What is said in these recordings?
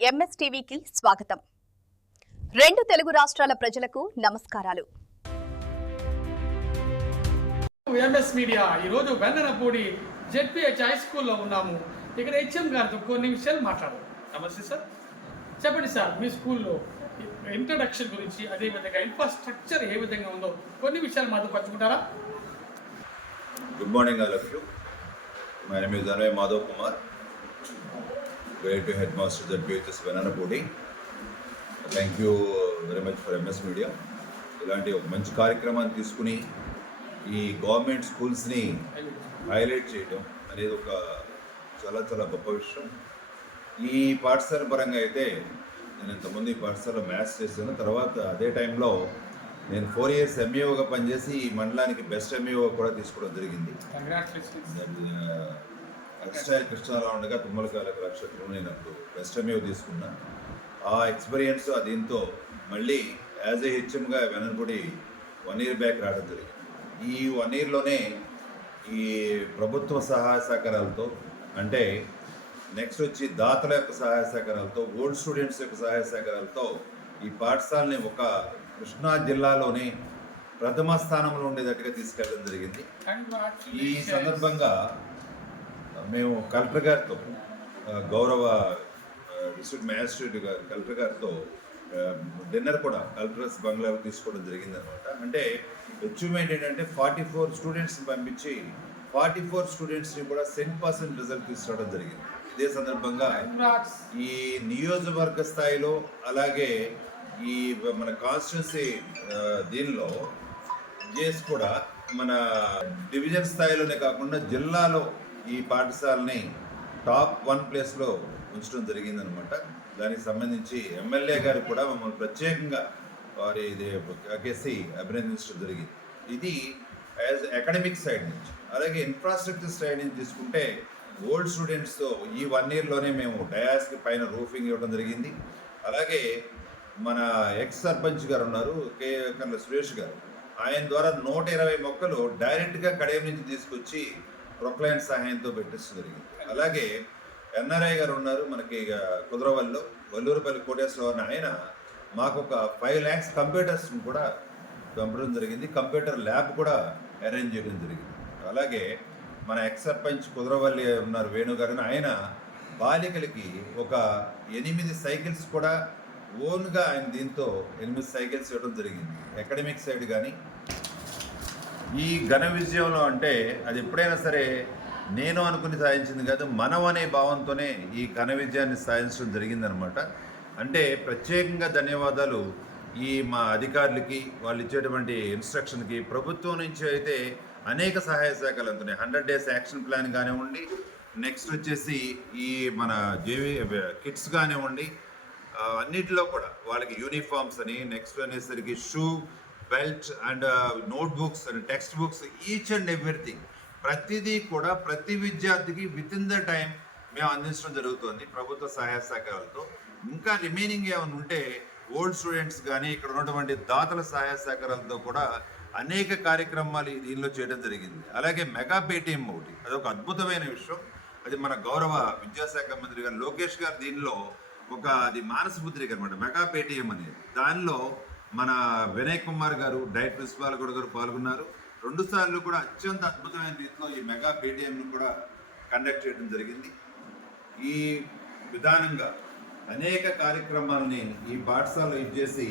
ఎంఎస్టీవీకి స్వాగతం. రెండు తెలుగు రాష్ట్రాల ప్రజలకు నమస్కారాలు. ఎంఎస్ మీడియా ఈరోజు వెన్ననపూడి జెడ్పీహెచ్ హై స్కూల్లో ఉన్నాము. ఇక్కడ హెచ్ఎం గారితో కొన్ని విషయాలు మాట్లాడాలి. నమస్తే సార్, చెప్పండి సార్, మీ స్కూల్లో ఇంట్రడక్షన్ గురించి, అదేవిధంగా ఇన్ఫ్రాస్ట్రక్చర్ ఏ విధంగా ఉందో కొన్ని విషయాలు మాతో పంచుకుంటారా? Good morning all of you. My name is Anvay Madhav Kumar, Grade 2 Headmaster ZPHS Venanapudi. Thank you very much for MS Media. ఇలాంటి ఒక మంచి కార్యక్రమాన్ని తీసుకుని ఈ గవర్నమెంట్ స్కూల్స్ని హైలైట్ చేయడం అనేది ఒక చాలా చాలా గొప్ప విషయం. ఈ పాఠశాల పరంగా అయితే నేను ఇంతకుముందు ఈ పాఠశాల మ్యాథ్స్ చేశాను. తర్వాత అదే టైంలో నేను 4 years ఎంఈఓగా పనిచేసి ఈ మండలానికి బెస్ట్ ఎంఈఓ కూడా తీసుకోవడం జరిగింది. అక్షయ కృష్ణారావు ఉండగా తుమ్మలకాలకు నక్షత్రం నేను అప్పుడు బెస్ట్ ఎంఈఓ తీసుకున్నా. ఆ ఎక్స్పీరియన్స్ దీంతో మళ్ళీ యాజ్ ఏ హెచ్ఎంగా వెననపూడి 1 year బ్యాక్ రావడం జరిగింది. ఈ 1 yearలోనే ఈ ప్రభుత్వ సహాయ సహకారాలతో, అంటే నెక్స్ట్ వచ్చి దాతల యొక్క సహాయ సహకారాలతో, ఓల్డ్ స్టూడెంట్స్ యొక్క సహాయ సహకారాలతో ఈ పాఠశాలని ఒక కృష్ణా జిల్లాలోనే ప్రథమ స్థానంలో ఉండేటట్టుగా తీసుకెళ్ళడం జరిగింది. ఈ సందర్భంగా మేము కలెక్టర్ గారితో, గౌరవ డిస్ట్రిక్ట్ మ్యాజిస్ట్రేట్ గారు కలెక్టర్ గారితో డిన్నర్ కూడా కలెక్టర్స్ బంగ్లాలో తీసుకోవడం జరిగింది అనమాట. అంటే అచీవ్మెంట్ ఏంటంటే 44 స్టూడెంట్స్ని పంపించి 44 స్టూడెంట్స్ని కూడా 100% రిజల్ట్ తీసుకురావడం జరిగింది. ఇదే సందర్భంగా ఈ నియోజకవర్గ స్థాయిలో, అలాగే ఈ మన కాన్స్టిట్యున్సీ దీనిలో చేసి కూడా మన డివిజన్ స్థాయిలోనే కాకుండా జిల్లాలో ఈ పాఠశాలని టాప్ 1 ప్లేస్లో ఉంచడం జరిగిందనమాట. దానికి సంబంధించి ఎమ్మెల్యే గారు కూడా మమ్మల్ని ప్రత్యేకంగా వారి ఇది కేసి అభినందించడం జరిగింది. ఇది యాజ్ అకాడమిక్ సైడ్ నుంచి. అలాగే ఇన్ఫ్రాస్ట్రక్చర్ సైడ్ నుంచి తీసుకుంటే ఓల్డ్ స్టూడెంట్స్తో ఈ 1 yearలోనే మేము డయాస్కి పైన రూఫింగ్ ఇవ్వడం జరిగింది. అలాగే మన ఎక్స్ సర్పంచ్ గారు ఉన్నారు, కర్ల సురేష్ గారు, ఆయన ద్వారా 120 మొక్కలు డైరెక్ట్గా కడేం నుంచి తీసుకొచ్చి ప్రొక్లైన్ సహాయంతో పెట్టించడం జరిగింది. అలాగే ఎన్ఆర్ఐ గారు ఉన్నారు మనకి కుదరవల్లో, వల్లూరుపల్లి కోటేశ్వరరావు, ఆయన మాకు ఒక 5 lakhs కంప్యూటర్స్ కూడా పంపడం జరిగింది. కంప్యూటర్ ల్యాబ్ కూడా అరేంజ్ చేయడం జరిగింది. అలాగే మన ఎక్స్ సర్పంచ్ కుదరవల్లి ఉన్నారు వేణుగారు, ఆయన బాలికలకి ఒక 8 సైకిల్స్ కూడా ఓన్గా ఆయన దీంతో 8 సైకిల్స్ ఇవ్వడం జరిగింది. అకాడమిక్ సైడ్ కానీ ఈ ఘన విజయంలో అంటే అది ఎప్పుడైనా సరే నేను అనుకుని సాధించింది కాదు, మనం అనే భావంతోనే ఈ ఘన విజయాన్ని సాధించడం జరిగిందనమాట. అంటే ప్రత్యేకంగా ధన్యవాదాలు ఈ మా అధికారులకి, వాళ్ళు ఇచ్చేటువంటి ఇన్స్ట్రక్షన్కి. ప్రభుత్వం నుంచి అయితే అనేక సహాయ శాఖలు అందుతున్నాయి. 100 days యాక్షన్ ప్లాన్ కానివ్వండి, నెక్స్ట్ వచ్చేసి ఈ మన జేవీ కిట్స్ కానివ్వండి, అన్నిటిలో కూడా వాళ్ళకి యూనిఫామ్స్ అని, నెక్స్ట్ అనేసరికి shoe, belt and notebooks and text books, each and everything, ప్రతిదీ కూడా ప్రతి విద్యార్థికి విత్ ఇన్ ద టైం మేము అందించడం జరుగుతుంది ప్రభుత్వ సహాయ సహకారాలతో. ఇంకా రిమైనింగ్ ఏమైనా ఉంటే ఓల్డ్ స్టూడెంట్స్ కానీ ఇక్కడ ఉన్నటువంటి దాతల సహాయ సహకారాలతో కూడా అనేక కార్యక్రమాలు దీనిలో చేయడం జరిగింది. అలాగే మెగా పేటీఎం ఒకటి, అదొక అద్భుతమైన విషయం. అది మన గౌరవ విద్యాశాఖ మంత్రి గారు లోకేష్ గారు దీనిలో ఒక అది మానస పుత్రిక అనమాట, మెగా పేటీఎం అనేది. దానిలో మన వినయ్ కుమార్ గారు, డైట్ ప్రిన్సిపాల్ గారు పాల్గొన్నారు. 2 సార్లు కూడా అత్యంత అద్భుతమైన రీతిలో ఈ మెగా పేటీఎంను కూడా కండక్ట్ చేయడం జరిగింది. ఈ విధానంగా అనేక కార్యక్రమాలని ఈ పాఠశాలలో ఇచ్చేసి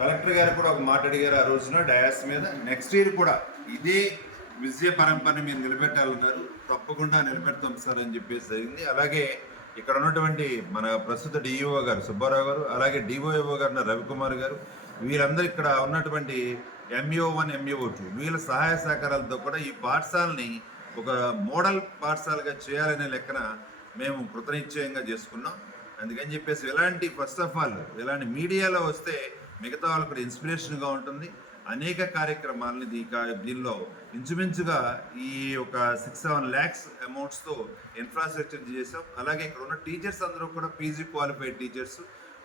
కలెక్టర్ గారు కూడా ఒక మాట అడిగారు ఆ రోజున డయాస్ మీద. నెక్స్ట్ ఇయర్ కూడా ఇదే విజయ పరంపరని మీరు నిలబెట్టాలన్నారు. తప్పకుండా నిలబెడతాం సార్ అని చెప్పేసి జరిగింది. అలాగే ఇక్కడ ఉన్నటువంటి మన ప్రస్తుత డిఈఓ గారు సుబ్బారావు గారు, అలాగే డిఓఓ గారు రవికుమార్ గారు, వీళ్ళందరూ ఇక్కడ ఉన్నటువంటి MUO1 MUO2 వీళ్ళ సహాయ సహకారాలతో కూడా ఈ పాఠశాలని ఒక మోడల్ పాఠశాలగా చేయాలనే లెక్కన మేము కృతనిశ్చయంగా చేసుకున్నాం. అందుకని చెప్పేసి ఇలాంటి ఫస్ట్ ఆఫ్ ఆల్ ఇలాంటి మీడియాలో వస్తే మిగతా వాళ్ళకు కూడా ఇన్స్పిరేషన్గా ఉంటుంది. అనేక కార్యక్రమాలని దీనిలో ఇంచుమించుగా ఈ ఒక 6-7 lakhs అమౌంట్స్తో ఇన్ఫ్రాస్ట్రక్చర్ చేసాం. అలాగే ఇక్కడ ఉన్న టీచర్స్ అందరూ కూడా పీజీ క్వాలిఫైడ్ టీచర్స్,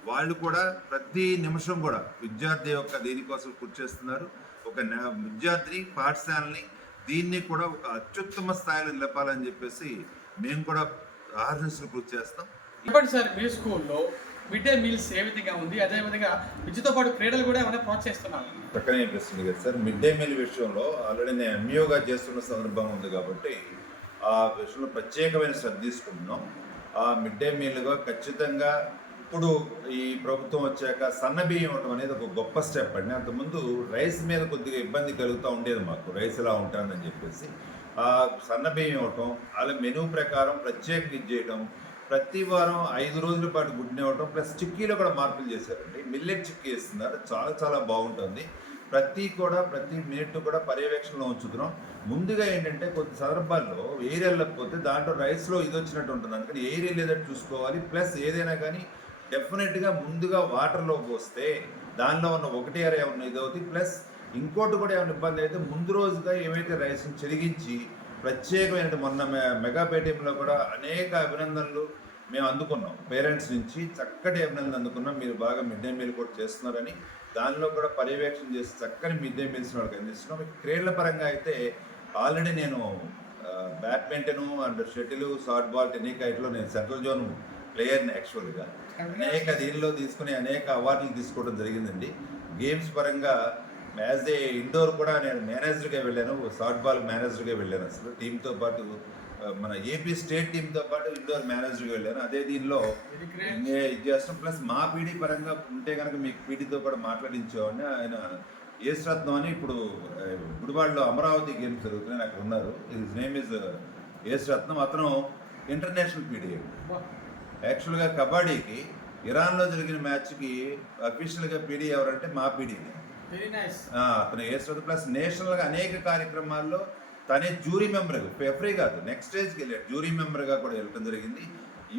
వాళ్ళు కూడా ప్రతి నిమిషం కూడా విద్యార్థి యొక్క దీనికోసం కృషి చేస్తున్నారు. ఒక విద్యార్థి పాఠశాలని దీన్ని కూడా ఒక అత్యుత్తమ స్థాయిలో నిలపాలని చెప్పేసి మేము కూడా ఆహర్నిశలు కృషి చేస్తాం. చెప్పండి సార్, మీ స్కూల్లో మిడ్ డే మీల్స్ ఏ విధంగా ఉంది, అదేవిధంగా విద్యతో పాటు క్రీడలు కూడా ఏమైనా ప్రోత్సహిస్తున్నారు? చక్కగా అనిపిస్తుంది కదా సార్. మిడ్ డే మీల్ విషయంలో ఆల్రెడీ నేను ఎంఈఓగా చేస్తున్న సందర్భం ఉంది కాబట్టి ఆ విషయంలో ప్రత్యేకమైన శ్రద్ధ తీసుకుంటున్నాం. ఆ మిడ్ డే మీల్గా ఖచ్చితంగా ఇప్పుడు ఈ ప్రభుత్వం వచ్చాక సన్న బియ్యం ఇవ్వడం అనేది ఒక గొప్ప స్టెప్ అండి. అంతకుముందు రైస్ మీద కొద్దిగా ఇబ్బంది కలుగుతూ ఉండేది మాకు, రైస్ ఎలా ఉంటుందని చెప్పేసి. ఆ సన్న బియ్యం ఇవ్వటం, అలా మెనూ ప్రకారం ప్రత్యేకంగా చేయడం, ప్రతి వారం 5 రోజుల పాటు గుడ్ని ఇవ్వటం, ప్లస్ చిక్కీలో కూడా మార్పులు చేశారండి. మిల్లెట్ చిక్కీ ఇస్తున్నారు, చాలా చాలా బాగుంటుంది. ప్రతి మినిట్ కూడా పర్యవేక్షణలో ఉంచుతున్నాం. ముందుగా ఏంటంటే కొన్ని సందర్భాల్లో ఎయిర్ వెళ్ళకపోతే దాంట్లో రైస్లో ఇది వచ్చినట్టు ఉంటుంది, అందుకని ఎయిర్ వెళ్ళేటట్టు చూసుకోవాలి. ప్లస్ ఏదైనా కానీ డెఫినెట్గా ముందుగా వాటర్లో పోస్తే దానిలో ఉన్న 1/2 ఏమన్నా ఇది అవుతుంది. ప్లస్ ఇంకోటి కూడా ఏమైనా ఇబ్బంది అయితే ముందు రోజుగా ఏవైతే రైస్ని చెరిగించి ప్రత్యేకమైన మొన్న మెగా పేటీఎంలో కూడా అనేక అభినందనలు మేము అందుకున్నాం. పేరెంట్స్ నుంచి చక్కటి అభినందనలు అందుకున్నాం. మీరు బాగా మిడ్ డే మీల్ కూడా చేస్తున్నారని, దానిలో కూడా పర్యవేక్షణ చేసి చక్కని మిడ్ డే మీల్స్ వాళ్ళకి అందిస్తున్నాం. క్రీడల పరంగా అయితే ఆల్రెడీ నేను badminton and shuttle, short ball, టెన్నికైట్లో నేను సెంట్రల్ జోన్ ప్లేయర్ని యాక్చువల్గా. అనేక దీనిలో తీసుకుని అనేక అవార్డులు తీసుకోవడం జరిగిందండి. గేమ్స్ పరంగా యాజ్ ఏ ఇండోర్ కూడా నేను మేనేజర్గా వెళ్ళాను, షార్ట్ బాల్ మేనేజర్గా వెళ్ళాను. అసలు టీంతో పాటు మన ఏపీ స్టేట్ టీంతో పాటు ఇండోర్ మేనేజర్గా వెళ్ళాను. అదే దీనిలో ఇది చేస్తాం. ప్లస్ మా పీడీ పరంగా ఉంటే కనుక మీకు పీడీతో కూడా మాట్లాడించేవాడిని. ఆయన యేసరత్నం అని ఇప్పుడు గుడివాడలో అమరావతి గేమ్స్ జరుగుతున్నాయి, అక్కడ ఉన్నారు. His name is Yesaratnam. అతను ఇంటర్నేషనల్ పీడీ. యాక్చువల్గా కబడ్డీకి ఇరాన్లో జరిగిన మ్యాచ్కి అఫీషియల్గా పీడీ ఎవరంటే మా పీడీని. అతను యేసరత్నం. ప్లస్ నేషనల్గా అనేక కార్యక్రమాల్లో తనే జ్యూరీ మెంబర్గా, రెఫరీ కాదు, నెక్స్ట్ స్టేజ్కి వెళ్ళాడు, జ్యూరీ మెంబర్గా కూడా వెళ్ళడం జరిగింది.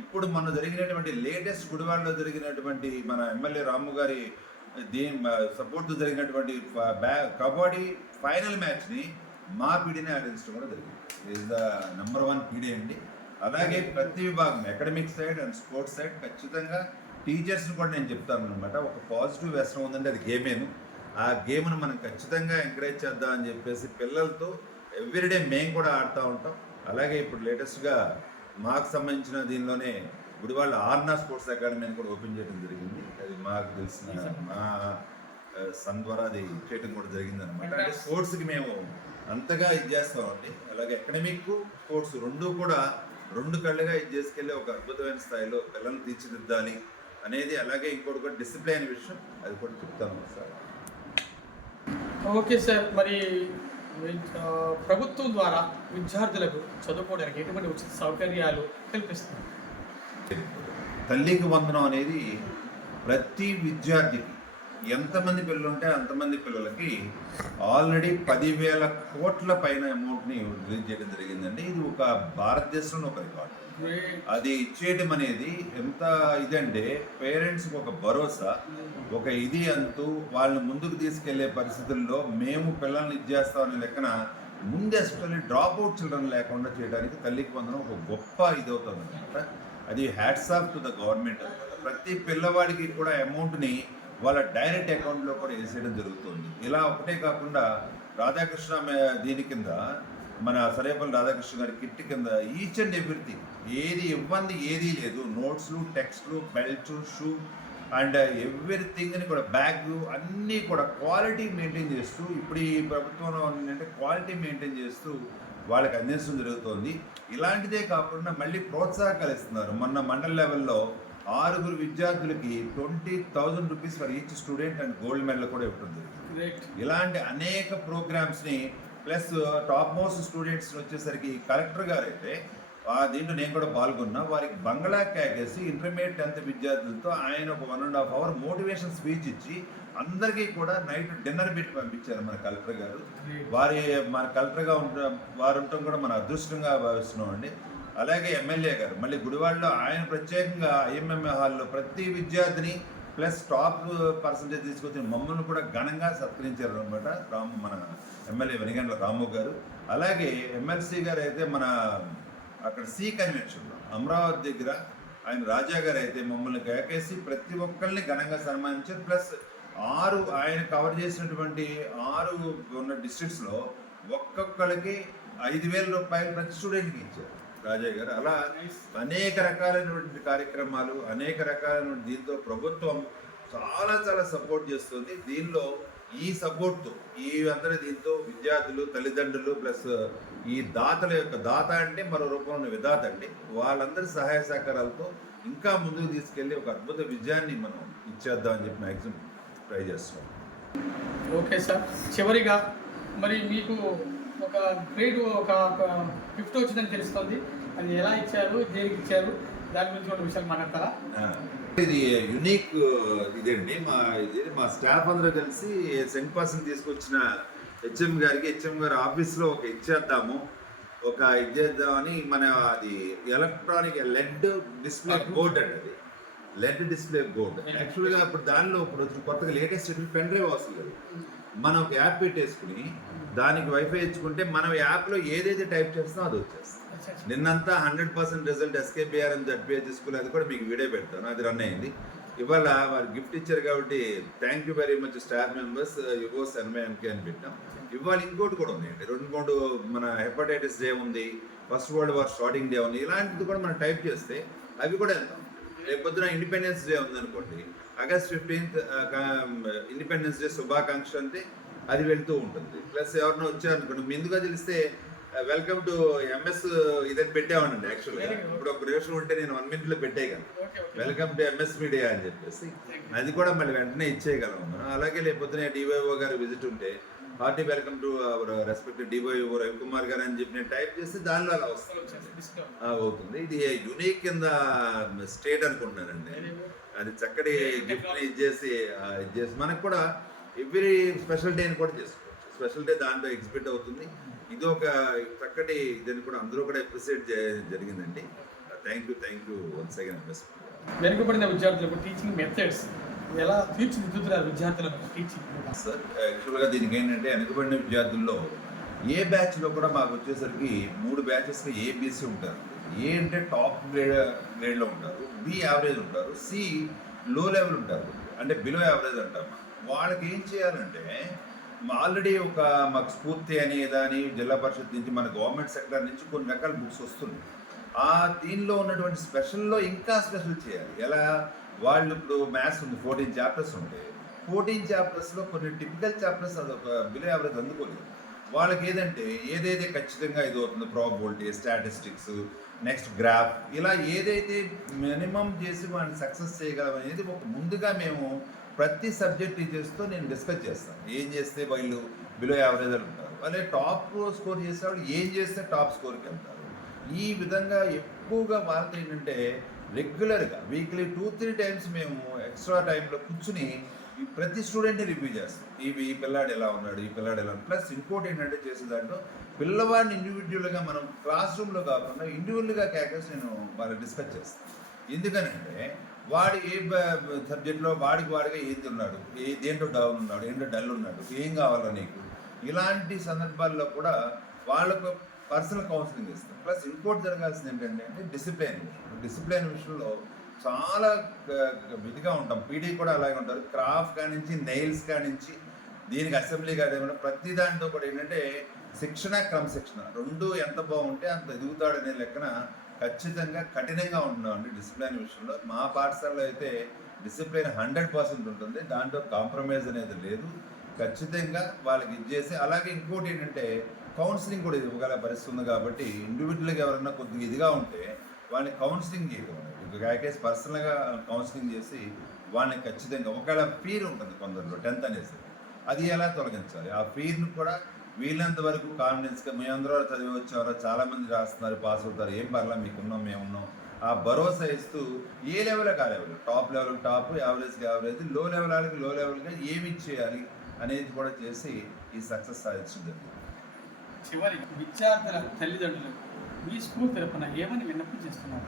ఇప్పుడు మొన్న జరిగినటువంటి లేటెస్ట్ గుడివాడలో జరిగినటువంటి మన ఎమ్మెల్యే రాము గారి సపోర్ట్తో జరిగినటువంటి కబడ్డీ ఫైనల్ మ్యాచ్ని మా పీడీని ఆడించడం కూడా జరిగింది. ఈజ్ ద నెంబర్ 1 పీడీ అండి. అలాగే ప్రతి విభాగం academic side and sports side ఖచ్చితంగా టీచర్స్ని కూడా నేను చెప్తాను అనమాట. ఒక పాజిటివ్ వ్యసనం ఉందంటే అది గేమేను. ఆ గేమ్ను మనం ఖచ్చితంగా ఎంకరేజ్ చేద్దాం అని చెప్పేసి పిల్లలతో ఎవ్రీడే మేము కూడా ఆడుతూ ఉంటాం. అలాగే ఇప్పుడు లేటెస్ట్గా మాకు సంబంధించిన దీనిలోనే గుడివాళ్ళ ఆర్నా స్పోర్ట్స్ అకాడమీని కూడా ఓపెన్ చేయడం జరిగింది. అది మాకు తెలిసిన మా సన్ ద్వారా అది చేయడం కూడా జరిగింది అనమాట. అంటే స్పోర్ట్స్కి మేము అంతగా ఇది చేస్తామండి. అలాగే అకాడమిక్ స్పోర్ట్స్ రెండు కూడా 2 కళ్ళుగా ఇది చేసుకెళ్ళి ఒక అద్భుతమైన స్థాయిలో పిల్లల్ని తీర్చిదిద్దాలి అనేది. అలాగే ఇంకోటి కూడా డిసిప్లైన్ విషయం, అది కూడా చెప్తాను సార్. ఓకే సార్, మరి ప్రభుత్వం ద్వారా విద్యార్థులకు చదువుకోవడానికి ఎటువంటి ఉచిత సౌకర్యాలు కల్పిస్తుంది? తల్లికి వందనం అనేది ప్రతి విద్యార్థికి ఎంతమంది పిల్లలు ఉంటే అంతమంది పిల్లలకి ఆల్రెడీ 10,000 కోట్ల పైన అమౌంట్ని రిలీజ్ చేయడం జరిగిందండి. ఇది ఒక భారతదేశంలో ఒక రికార్డు. అది ఇచ్చేయడం అనేది ఎంత ఇదంటే పేరెంట్స్కి ఒక భరోసా, ఒక ఇది అంటూ వాళ్ళని ముందుకు తీసుకెళ్లే పరిస్థితుల్లో మేము పిల్లల్ని ఇచ్చేస్తామనే లెక్కన ముందు ఎస్పెషల్లీ డ్రాప్ అవుట్ చిల్డ్రన్ లేకుండా చేయడానికి తల్లికి వందనం ఒక గొప్ప ఇది అవుతుంది అనమాట. అది hats off to the government అనమాట. ప్రతి పిల్లవాడికి కూడా అమౌంట్ని వాళ్ళ డైరెక్ట్ అకౌంట్లో కూడా వేసేయడం జరుగుతుంది. ఇలా ఒకటే కాకుండా రాధాకృష్ణ దీని కింద మన సరేపల్లి రాధాకృష్ణ గారి కిట్ కింద ఈచ్ అండ్ ఎవ్రీథింగ్, ఏది ఇవ్వంది ఏదీ లేదు. నోట్స్లు, టెక్స్ట్లు, బెల్ట్, షూ అండ్ ఎవ్రీథింగ్ని కూడా బ్యాగ్ అన్నీ కూడా క్వాలిటీ మెయింటైన్ చేస్తూ, ఇప్పుడు ఈ ప్రభుత్వంలో ఏంటంటే క్వాలిటీ మెయింటైన్ చేస్తూ వాళ్ళకి అందించడం జరుగుతుంది. ఇలాంటిదే కాకుండా మళ్ళీ ప్రోత్సాహకాలు ఇస్తున్నారు. మొన్న మండల్ లెవెల్లో 6 విద్యార్థులకి 20,000 rupees for each student and gold medal కూడా ఇవ్వడం జరిగింది. ఇలాంటి అనేక ప్రోగ్రామ్స్ని ప్లస్ టాప్ మోస్ట్ స్టూడెంట్స్ వచ్చేసరికి కలెక్టర్ గారు అయితే దీంట్లో నేను కూడా పాల్గొన్నా. వారికి బంగ్లా క్యాకేసి ఇంటర్మీడియట్ 10th విద్యార్థులతో ఆయన ఒక 1.5 hour మోటివేషన్ స్పీచ్ ఇచ్చి అందరికీ కూడా నైట్ డిన్నర్ పెట్టి పంపించారు మన కలెక్టర్ గారు. మన కలెక్టర్గా వారు ఉండటం కూడా మన అదృష్టంగా భావిస్తున్నాం అండి. అలాగే ఎమ్మెల్యే గారు మళ్ళీ గుడివాడలో ఆయన ప్రత్యేకంగా ఐఎంఎంఏ హాల్లో ప్రతి విద్యార్థిని ప్లస్ టాప్ పర్సంటేజ్ తీసుకొచ్చిన మమ్మల్ని కూడా ఘనంగా సత్కరించారు అనమాట మన ఎమ్మెల్యే వెనిగండ్ల రాము గారు. అలాగే ఎమ్మెల్సీ గారు అయితే మన అక్కడ సి కన్వెన్షన్లో అమరావతి దగ్గర ఆయన రాజా గారు అయితే మమ్మల్ని కేకేసి ప్రతి ఒక్కరిని ఘనంగా సన్మానించారు. ప్లస్ 6 ఆయన కవర్ చేసినటువంటి 6 ఉన్న డిస్ట్రిక్ట్స్లో ఒక్కొక్కరికి 5,000 రూపాయలు ప్రతి స్టూడెంట్కి ఇచ్చారు. రాజయ్య గారు. అలా అనేక రకాలైనటువంటి కార్యక్రమాలు, అనేక రకాలైన దీంతో ప్రభుత్వం చాలా చాలా సపోర్ట్ చేస్తుంది. దీనిలో ఈ సపోర్ట్తో ఈ అందరి దీంతో విద్యార్థులు, తల్లిదండ్రులు ప్లస్ ఈ దాతల యొక్క దాత అంటే మరో రూపంలో విధాత అండి, వాళ్ళందరి సహాయ సహకారాలతో ఇంకా ముందుకు తీసుకెళ్ళి ఒక అద్భుత విజయాన్ని మనం ఇచ్చేద్దామని చెప్పి మ్యాక్సిమం ట్రై చేస్తున్నాం. ఓకే సార్, చివరిగా మరి మీకు ఒక గ్రేడ్ ఒక గిఫ్ట్ వచ్చిందని తెలుస్తుంది, అది ఎలా ఇచ్చారు, దేనికి ఇచ్చారు, దాని గురించి కూడా విషయాలు మాట్లాడతారా? ఇది యునిక్ ఇదండి. మా స్టాఫ్ అందరూ కలిసి సెంట్ పర్సన్ తీసుకొచ్చిన హెచ్ఎం గారి ఆఫీస్లో ఒక ఇచ్చేద్దామని అది ఎలక్ట్రానిక్ లెడ్ డిస్ప్లే బోర్డ్ అండి. అది లెడ్ డిస్ప్లే బోర్డ్. యాక్చువల్గా ఇప్పుడు దానిలో కొత్తగా లేటెస్ట్ పెన్ డ్రైవ్ వస్తుంది కదా, మనం ఒక యాప్ పెట్టేసుకుని దానికి వైఫై ఇచ్చుకుంటే మనం యాప్లో ఏదైతే టైప్ చేస్తామో అది వచ్చేస్తుంది. నిన్నంతా 100% రిజల్ట్ ఎస్కేబిఆర్ అని జడ్పిఐ తీసుకుని అది కూడా మీకు వీడియో పెడతాను, అది రన్ అయింది. ఇవాళ వారు గిఫ్ట్ ఇచ్చారు కాబట్టి thank you very much staff members యుగోస్ ఎన్వైఎంకే అని పెట్టాం. ఇవాళ ఇంకోటి కూడా ఉన్నాయండి, 2-3 మన హెపటైటిస్ డే ఉంది, first world war starting day ఉంది, ఇలాంటిది కూడా మనం టైప్ చేస్తే అవి కూడా వెళ్తాం. రేపొద్దున ఇండిపెండెన్స్ డే ఉందనుకోండి, August 15th ఇండిపెండెన్స్ డే శుభాకాంక్ష అంటే అది వెళ్తూ ఉంటుంది. ప్లస్ ఎవరినో వచ్చారనుకోండి, ముందుగా తెలిస్తే వెల్కమ్ టు ఎంఎస్ ఇదని పెట్టామనండి. యాక్చువల్గా ఇప్పుడు ఒక రేషన్ ఉంటే నేను 1 minute పెట్టేయగలను, వెల్కమ్ టు ఎంఎస్ మీడియా అని చెప్పేసి అది కూడా మళ్ళీ వెంటనే ఇచ్చేయగలం. అలాగే లేకపోతే డివైఓ గారు విజిట్ ఉంటే hearty welcome to our respected DYO Ravikumar గారు అని చెప్పి నేను టైప్ చేస్తే దానిలో అలా అవుతుంది. ఇది యునిక్ కింద స్టేట్ అనుకుంటున్నానండి. అది చక్కటి గిఫ్ట్ ఇచ్చేసి మనకు కూడా ఎవ్రీ స్పెషల్ డేని కూడా చేసుకోవచ్చు. స్పెషల్ డే దాంట్లో ఎగ్జిబిట్ అవుతుంది. ఇది ఒక చక్కటి దీన్ని కూడా అందరూ కూడా అప్రిషియేట్ జరిగిందండి. Thank you once again. వెనుకబడిన విద్యార్థులకు టీచింగ్ మెథడ్స్ ఎలా తీర్చిదిద్దుతున్నారు విద్యార్థులకు టీచింగ్? సార్ యాక్చువల్గా దీనికి ఏంటంటే వెనుకబడిన విద్యార్థుల్లో ఏ బ్యాచ్లో కూడా మాకు వచ్చేసరికి 3 బ్యాచెస్లో ఏబిసి ఉంటారు. ఏ అంటే టాప్ గ్రేడ్లో ఉంటారు, బి యావరేజ్ ఉంటారు, సి లో లెవెల్ ఉంటారు, అంటే బిలో యావరేజ్ అంటాం. వాళ్ళకి ఏం చేయాలంటే ఆల్రెడీ మాకు స్ఫూర్తి అని దాని జిల్లా పరిషత్ నుంచి మన గవర్నమెంట్ సెక్టర్ నుంచి కొన్ని రకాల బుక్స్ వస్తుంది. దీనిలో ఉన్నటువంటి స్పెషల్లో ఇంకా స్పెషల్ చేయాలి. ఎలా వాళ్ళు ఇప్పుడు మ్యాథ్స్ ఉంది, 14 చాప్టర్స్ ఉంటే 14 చాప్టర్స్లో కొన్ని టిపికల్ చాప్టర్స్ అదొక బిలో యావరేజ్ అందుకోలేదు. వాళ్ళకి ఏదైతే ఖచ్చితంగా ఇది అవుతుందో ప్రాబబిలిటీ, స్టాటిస్టిక్స్, నెక్స్ట్ గ్రాఫ్, ఇలా ఏదైతే మినిమం చేసి వాళ్ళని సక్సెస్ చేయగలం అనేది ముందుగా మేము ప్రతి సబ్జెక్ట్ టీచర్స్తో నేను డిస్కస్ చేస్తాను. ఏం చేస్తే వాళ్ళు బిలో యావరేజ్ ఉంటారు, వాళ్ళే టాప్ స్కోర్ చేసే వాళ్ళు ఏం చేస్తే టాప్ స్కోర్కి వెళ్తారు. ఈ విధంగా ఎక్కువగా వాళ్ళతో ఏంటంటే రెగ్యులర్గా వీక్లీ 2-3 times మేము ఎక్స్ట్రా టైంలో కూర్చుని ప్రతి స్టూడెంట్ని రివ్యూ చేస్తాం. ఈ పిల్లాడు ఎలా ఉన్నాడు, ఈ పిల్లాడు ఎలా ఉన్నాడు. ప్లస్ ఇంకోటి ఏంటంటే చేసే దాంట్లో పిల్లవాడిని ఇండివిజువల్గా మనం క్లాస్ రూమ్లో కాకుండా ఇండివిజువల్గా క్యాకెస్ నేను వాళ్ళకి డిస్కస్ చేస్తాను. ఎందుకనంటే వాడు ఏ సబ్జెక్ట్లో వాడిగా ఏది ఉన్నాడు, దేంట్లో డౌన్ ఉన్నాడు, ఏంటో డల్ ఉన్నాడు, ఏం కావాలో నీకు, ఇలాంటి సందర్భాల్లో కూడా వాళ్ళకు పర్సనల్ కౌన్సిలింగ్ ఇస్తాం. ప్లస్ ఇంకోటి జరగాల్సింది ఏంటంటే డిసిప్లిన్ విషయంలో చాలా విధిగా ఉంటాం. పీడీ కూడా అలాగే ఉంటారు. క్రాఫ్ట్ కానించి నెయిల్స్ కానించి దీనికి అసెంబ్లీ కాదేమన్నా ప్రతి దాంట్లో కూడా ఏంటంటే శిక్షణ, క్రమశిక్షణ 2 ఎంత బాగుంటే అంత ఎదుగుతాడనే లెక్కన ఖచ్చితంగా కఠినంగా ఉంటున్నామండి డిసిప్లిన్ విషయంలో. మా పాఠశాలలో అయితే డిసిప్లిన్ 100% ఉంటుంది, దాంట్లో కాంప్రమైజ్ అనేది లేదు. ఖచ్చితంగా వాళ్ళకి ఇచ్చేసి అలాగే ఇంకోటి ఏంటంటే కౌన్సిలింగ్ కూడా ఇవ్వగల పరిస్థితి ఉంది కాబట్టి ఇండివిజువల్గా ఎవరైనా కొద్దిగా ఇదిగా ఉంటే వాళ్ళని కౌన్సిలింగ్ చేయగలం. కేసు పర్సనల్గా కౌన్సిలింగ్ చేసి వాళ్ళని ఖచ్చితంగా ఒకవేళ ఫీర్ ఉంటుంది కొందరిలో 10th అనేసి, అది ఎలా తొలగించాలి, ఆ ఫీర్ను కూడా వీళ్ళంత వరకు కాన్ఫిడెన్స్గా మేమందరూ చదివి వచ్చారో చాలామంది రాస్తున్నారు, పాస్ అవుతారు, ఏం పర్లా మీకున్నాం మేమున్నాం, ఆ భరోసా ఇస్తూ ఏ లెవెల్ ఆ లెవెల్, టాప్ లెవెల్ టాప్, యావరేజ్గా యావరేజ్, లో లెవెల్ వాళ్ళకి లో లెవెల్గా ఏమి చేయాలి అనేది కూడా చేసి ఈ సక్సెస్ సాధించింది. చివరి విద్యార్థుల తల్లిదండ్రులకు మీ స్కూల్ తరపున ఏమని విన్నపం చేస్తున్నారు?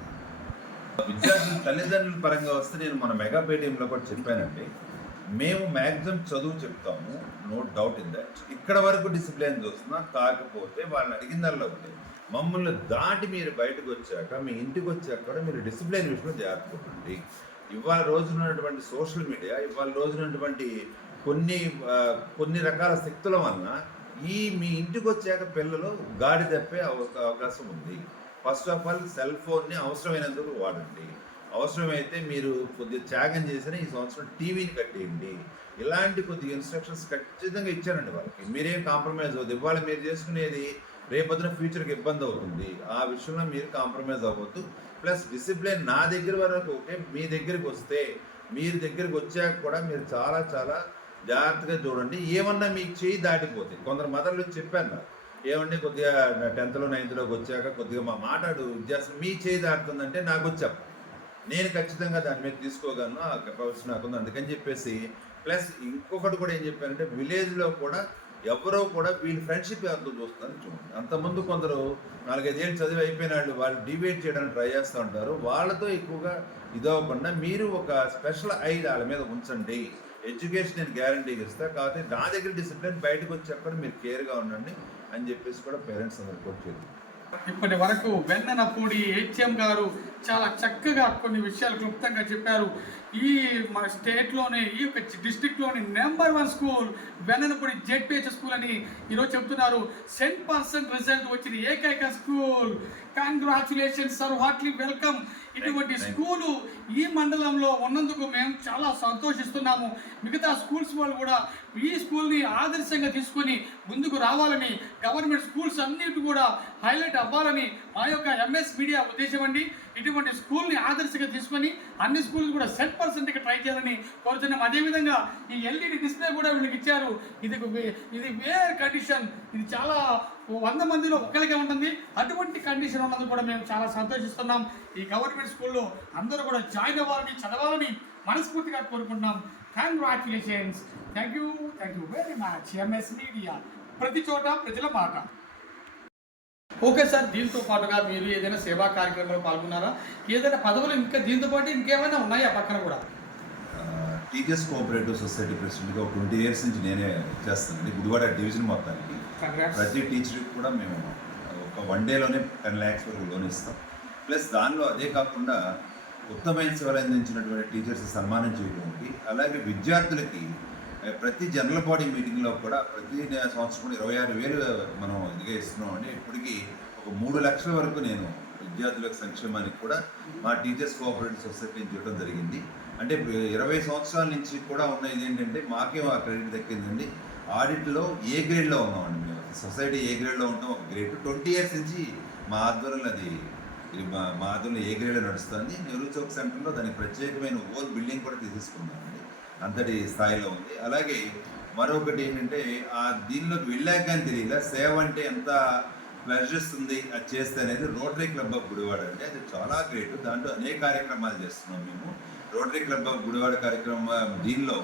విద్యార్థుల తల్లిదండ్రుల పరంగా వస్తే నేను మన మెగా పేటీఎంలో కూడా చెప్పానండి, మేము మ్యాక్సిమం చదువు చెప్తాము, నో డౌట్ ఇన్ దట్. ఇక్కడ వరకు డిసిప్లిన్ చూస్తున్నా, కాకపోతే వాళ్ళని అడిగిందల్లా ఒకటి, మమ్మల్ని దాటి మీరు బయటకు వచ్చాక మీ ఇంటికి వచ్చాక కూడా మీరు డిసిప్లిన్ విషయంలో జాగ్రత్తపడండి. ఇవాళ రోజునటువంటి సోషల్ మీడియా, ఇవాళ రోజునటువంటి కొన్ని రకాల శక్తుల వలన మీ ఇంటికి వచ్చాక పిల్లలు గాడి తప్పే అవకాశం ఉంది. ఫస్ట్ ఆఫ్ ఆల్ సెల్ ఫోన్ని అవసరమైనందుకు వాడండి. అవసరమైతే మీరు కొద్దిగా త్యాగం చేసిన ఈ సంవత్సరం టీవీని కట్టేయండి. ఇలాంటి కొద్దిగా ఇన్స్ట్రక్షన్స్ ఖచ్చితంగా ఇచ్చారండి వాళ్ళకి. మీరేం కాంప్రమైజ్ అవ్వద్దు. ఇవాళ మీరు చేసుకునేది రేపొద్దున ఫ్యూచర్కి ఇబ్బంది అవుతుంది. ఆ విషయంలో మీరు కాంప్రమైజ్ అవ్వద్దు. ప్లస్ డిసిప్లిన్ నా దగ్గర వరకు ఓకే, మీ దగ్గరికి వస్తే మీరు దగ్గరికి వచ్చాక కూడా మీరు చాలా చాలా జాగ్రత్తగా చూడండి. ఏమన్నా మీకు చేయి దాటిపోతాయి. కొందరు మదర్లు చెప్పారు నాకు, ఏమంటే కొద్దిగా 10th 9th వచ్చాక కొద్దిగా మా మాట్లాడు విద్యాసం మీ చేయి దాటుతుందంటే నాకు వచ్చి చెప్పండి. నేను ఖచ్చితంగా దాని మీద తీసుకోగలను, ఆ కెపాసిటీ నాకుంది. అందుకని చెప్పేసి ప్లస్ ఇంకొకటి కూడా ఏం చెప్పానంటే విలేజ్లో కూడా ఎవరో కూడా వీళ్ళు ఫ్రెండ్షిప్ ఎవరితో చూస్తారని చూడండి. అంతకుముందు కొందరు 4-5 ఏళ్ళు చదివి అయిపోయిన వాళ్ళు డిబేట్ చేయడానికి ట్రై చేస్తూ ఉంటారు. వాళ్ళతో ఎక్కువగా ఇదవ్వకుండా మీరు ఒక స్పెషల్ ఐ వాళ్ళ మీద ఉంచండి. ఎడ్యుకేషన్ నేను గ్యారంటీగా ఇస్తాను. కాబట్టి నా దగ్గర డిసిప్లిన్ బయటకు వచ్చాక మీరు కేర్గా ఉండండి అని చెప్పేసి కూడా పేరెంట్స్ అందరికి వచ్చేది. ఇప్పటి వరకు వెన్నెనపూడి హెచ్ఎం గారు చాలా చక్కగా కొన్ని విషయాలు క్లుప్తంగా చెప్పారు. ఈ మన స్టేట్లోనే ఈ యొక్క డిస్ట్రిక్ట్లోని number 1 school Vennenapudi ZPH school అని ఈరోజు చెప్తున్నారు. 100% రిజల్ట్ వచ్చిన ఏకైక స్కూల్. Congratulations sir, heartly welcome. ఇటువంటి స్కూలు ఈ మండలంలో ఉన్నందుకు మేము చాలా సంతోషిస్తున్నాము. మిగతా స్కూల్స్ వాళ్ళు కూడా ఈ స్కూల్ని ఆదర్శంగా తీసుకొని ముందుకు రావాలని, గవర్నమెంట్ స్కూల్స్ అన్నిటి కూడా హైలైట్ అవ్వాలని మా యొక్క ఎంఎస్ మీడియా ఉద్దేశం అండి. ఇటువంటి స్కూల్ని ఆదర్శంగా తీసుకొని అన్ని స్కూల్స్ కూడా 100% ట్రై చేయాలని కోరుతున్నాం. అదేవిధంగా ఈ ఎల్ఈడి డిస్ప్లే కూడా వీళ్ళకి ఇచ్చారు. ఇది వేర్ కండిషన్, ఇది చాలా 100 మందిలో ఒకరికే ఉంటుంది. అటువంటి కండిషన్ ఉన్నందుకు కూడా మేము చాలా సంతోషిస్తున్నాం. ఈ గవర్నమెంట్ స్కూల్లో అందరూ కూడా జాయిన్ అవ్వాలని, చదవాలని మనస్ఫూర్తిగా కోరుకుంటున్నాం. Congratulations. Thank you very much. MS media, ప్రతి చోట ప్రజల మాట. ఓకే సార్, దీంతో పాటుగా మీరు ఏదైనా సేవా కార్యక్రమంలో పాల్గొన్నారా? ఏదైనా పదవులు ఇంకా దీంతో పాటు ఇంకేమైనా ఉన్నాయా పక్కన కూడా? టీచర్స్ కోఆపరేటివ్ సొసైటీ ప్రెసిడెంట్గా ఒక 20 years నుంచి నేనే చేస్తానండి. గుడివాడ డివిజన్ మొత్తానికి ప్రతి టీచర్కి కూడా మేము ఒక 1 dayలోనే 10 lakhs వరకు లోన్ ఇస్తాం. ప్లస్ దానిలో అదే కాకుండా ఉత్తమైన సేవలు అందించినటువంటి టీచర్స్ సన్మానం చేయడానికి, అలాగే విద్యార్థులకి ప్రతి జనరల్ బాడీ మీటింగ్లో కూడా ప్రతి సంవత్సరం కూడా 26,000 మనం ఇదిగా ఇస్తున్నామండి. ఇప్పటికీ ఒక 3 లక్షల వరకు నేను విద్యార్థులకు సంక్షేమానికి కూడా మా టీచర్స్ కోఆపరేటివ్ సొసైటీ చేయడం జరిగింది. అంటే 20 సంవత్సరాల నుంచి కూడా ఉన్న ఇదేంటంటే మాకే ఆ క్రెడిట్ దక్కిందండి. ఆడిట్లో ఏ గ్రేడ్లో ఉన్నామండి మేము. సొసైటీ ఏ గ్రేడ్లో ఉంటాం, ఒక గ్రేడ్. 20 years నుంచి మా ఆధ్వర్యంలో అది మా ఆధ్వర్యంలో ఏ గ్రేడ్లో నడుస్తుంది. నెహ్రూ చౌక్ సెంటర్లో దానికి ప్రత్యేకమైన ఓన్ బిల్డింగ్ కూడా తీసుకున్నామండి. అంతటి స్థాయిలో ఉంది. అలాగే మరొకటి ఏంటంటే దీనిలోకి వెళ్ళాక కానీ తెలియదు సేవ అంటే ఎంత ప్లెజర్స్ ఉంది అది చేస్తే అనేది రోటరీ క్లబ్ ఆఫ్ గుడివాడ అండి. అది చాలా గ్రేట్. దాంట్లో అనేక కార్యక్రమాలు చేస్తున్నాం మేము. రోటరీ క్లబ్ ఆఫ్ గుడివాడ కార్యక్రమం దీనిలో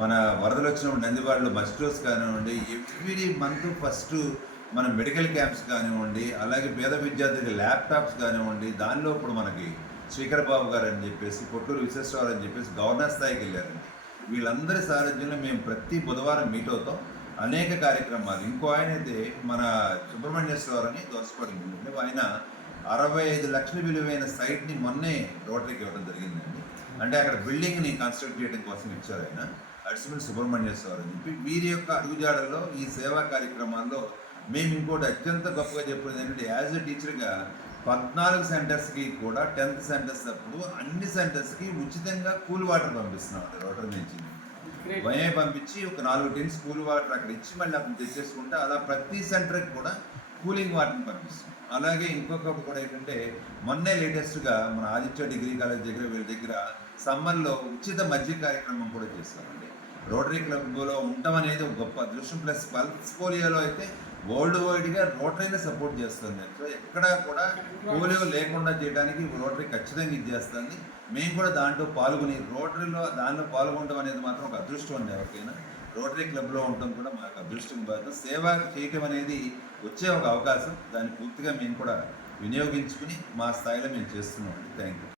మన వరదలు వచ్చినప్పుడు నందివాడలో మస్ట్ రోజు కానివ్వండి, ఎవ్రీ మంత్ ఫస్ట్ మన మెడికల్ క్యాంప్స్ కానివ్వండి, అలాగే పేద విద్యార్థులకి ల్యాప్టాప్స్ కానివ్వండి, దానిలో ఇప్పుడు మనకి శ్రీకర్ బాబు గారు అని చెప్పేసి, పొట్టూరు విశ్వేశ్వరరావు అని చెప్పేసి గవర్నర్ స్థాయికి వెళ్ళారండి. వీళ్ళందరి సారథ్యంలో మేము ప్రతి బుధవారం మీట్ అవుతాం. అనేక కార్యక్రమాలు. ఇంకో ఆయన అయితే మన సుబ్రహ్మణ్యేశ్వరరావు అని దోసపడింది. ఆయన 65 లక్షల విలువైన సైట్ని మొన్నే రోటరీకి ఇవ్వడం జరిగిందండి. అంటే అక్కడ బిల్డింగ్ని కన్స్ట్రక్ట్ చేయడం కోసం ఇచ్చారు ఆయన. అడిసిమల్ సుబ్రహ్మణ్యేశ్వరరావు అని చెప్పి. వీరి యొక్క అడుగుజాడల్లో ఈ సేవా కార్యక్రమాల్లో మేము ఇంకోటి అత్యంత గొప్పగా చెప్పేది ఏంటంటే, యాజ్ ఎ టీచర్గా 14 సెంటర్స్కి కూడా 10th సెంటర్స్ అప్పుడు అన్ని సెంటర్స్కి ఉచితంగా కూల్ వాటర్ పంపిస్తున్నాం అండి రోటరీ నుంచి. భయమే పంపించి ఒక 4 టిన్స్ కూల్ వాటర్ అక్కడ ఇచ్చి మళ్ళీ అక్కడ తెచ్చేసుకుంటే అలా ప్రతి సెంటర్కి కూడా కూలింగ్ వాటర్ని పంపిస్తాం. అలాగే ఇంకొకటి కూడా ఏంటంటే, మొన్నే లేటెస్ట్గా మన ఆదిత్య డిగ్రీ కాలేజ్ దగ్గర వీళ్ళ దగ్గర సమ్మర్లో ఉచిత మజ్జిగ కార్యక్రమం కూడా చేస్తామండి. రోటరీ క్లబ్లో ఉండటం అనేది ఒక గొప్ప అదృష్టం. ప్లస్ పల్స్ పోలియోలో అయితే వరల్డ్ వైడ్గా రోటరీని సపోర్ట్ చేస్తుంది. సో ఎక్కడా కూడా పోలియో లేకుండా చేయడానికి రోటరీ ఖచ్చితంగా ఇది చేస్తుంది. మేము కూడా దాంట్లో పాల్గొని దానిలో పాల్గొనడం అనేది మాత్రం ఒక అదృష్టం అండి. ఎవరికైనా రోటరీ క్లబ్లో ఉండటం కూడా మాకు అదృష్టం కాదు. సేవ చేయటం అనేది వచ్చే ఒక అవకాశం. దాన్ని పూర్తిగా మేము కూడా వినియోగించుకుని మా స్థాయిలో మేము చేస్తున్నామండి. Thank you.